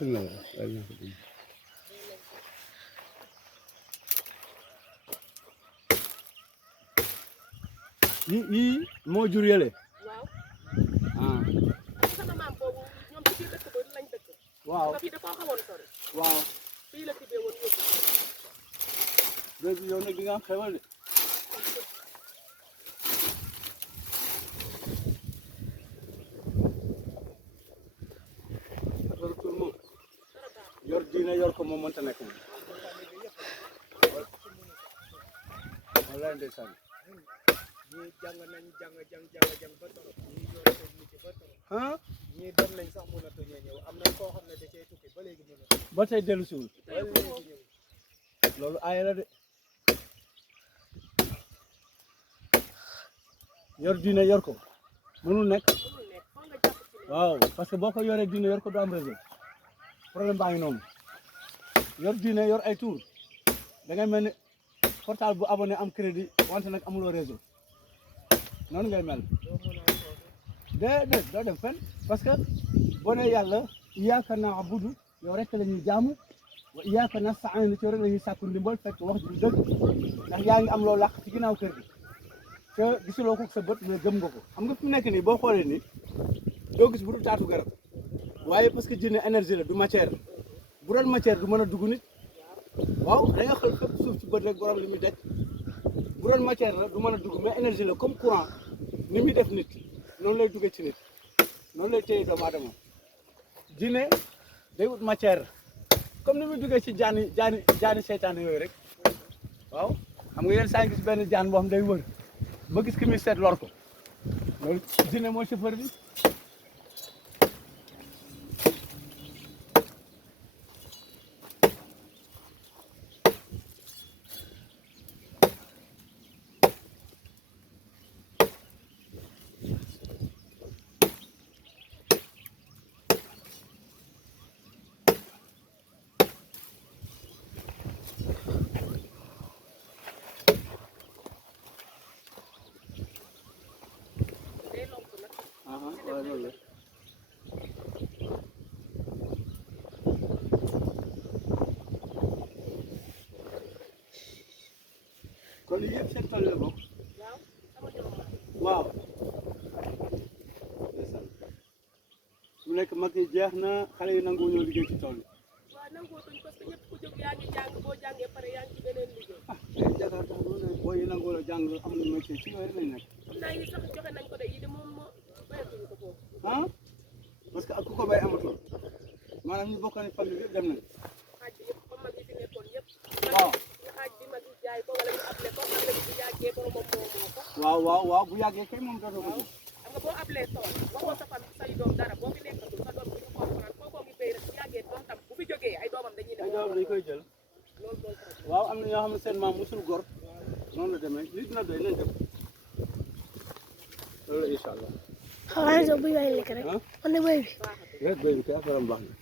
filmé la waaye ñoo ko dindi. yii moo jur yële. waaw. ah. parce que sama maam boobu ñoom ci biir dëkk ba lañ dëkk. waaw fii dafa xawoon sori. waaw. fii la tibbee woon yóbbu ko. léegi yow nag di nga am xewal de. retour moom yor diine yor ko moom mënta nekk moom. wallaay ndeysaan. ñii jàng nañ jàng ba torop ñii yor seen métier ba torop ah. ñii dem nañ sax mënatuñu ñëw am na koo xam ne da cee tukki ba léegi mënatu ba tey dellu siwul ba léegi ñëw loolu aaya la de. yor diine yor ko mënul nekk. mënul nekk foog nga jàpp ci leen. waaw parce que boo ko yoree diine yor ko du am réseau problème baa ngi noonu yor diine yor ay tour da ngay mel ni portable bu abonné am crédit wante nag amuloo réseau noonu ngay mel. doo mën a soosu déedéet doo dem fenn parce que boo nee yàlla iyyaaka na'budu yow rek la ñuy jaamu wa iyyaaka nasta'iin ci yow rek la ñuy sàkku ndimbal fekk wax ji dëgg ndax yaa ngi am loo làq ci ginnaaw kër gi te gisuloo ko sa bët mais gëm nga ko xam nga fi mu nekk nii boo xoolee nii doo gis bu dul taatu garab waaye parce que jinne énergie la du matière bu doon matière du mën a dugg nit waaw da nga xel fépp suuf ci bët rek borom li muy daj bu doon matière la du mën a dugg mais énergie la comme courant ni muy def nit noonu lay duggee ci nit noonu lay téye doomu aadama jinne day wut matière comme ni muy duggee ci jaani seytaane yooyu rek waaw xam nga yenn saa gis benn jaan boo xam day wër ba gis ki muy seet lor ko loolu jinne mooy chauffeur bi. day lonk nag. waaw loolu la. kon lii yëpp seen tool la bokk. waaw sama juróom la. waaw. ndeysaan mu nekk mag yi jeex na xale yi nangu ñoo liggéey ci tool yi. waaw nangootuñ parce que ñëpp ku jóg yaa ngi jàng boo jàngee pare yaa ngi ci beneen liggéey. ah léegi Dakar tax na ne booy yi nangoo la jàng amuñu métier ci yooyu lañ nekk. xam naa yi sax joxe nañ ko de yi de moom moo bayatuñu ko foofu. ah parce que ak ku ko bay amatul maanaam ñu bokk ne famille bi dem nañ. xaaj bi yëpp ba mag yi fi nekkoon yëpp. waaw ñu xaaj bi mag yi jaay ko wala ñu able ko able bi bu yàggee boromam moo ko. waaw bu yàggee kay moom dootoo ko waaw gis. xam nga boo ablee tool waxoo sa famille say doom dara boo fi nekkatul sa doom bu ñu comprendre kookoo ngi béy rek bu yàggee moom tam bu fi jógee ay doomam dañuy dem. ay doom dañ koy jël. loolu loolu problème. waaw am na ñoo xam ne seen maam musul gor noonu la demee nit na doy nañ dem loolu incha allah. xaw ma ne sax buy waay lekk rek. ah man de bëy bi. rek béy bi kay affaire am baax na.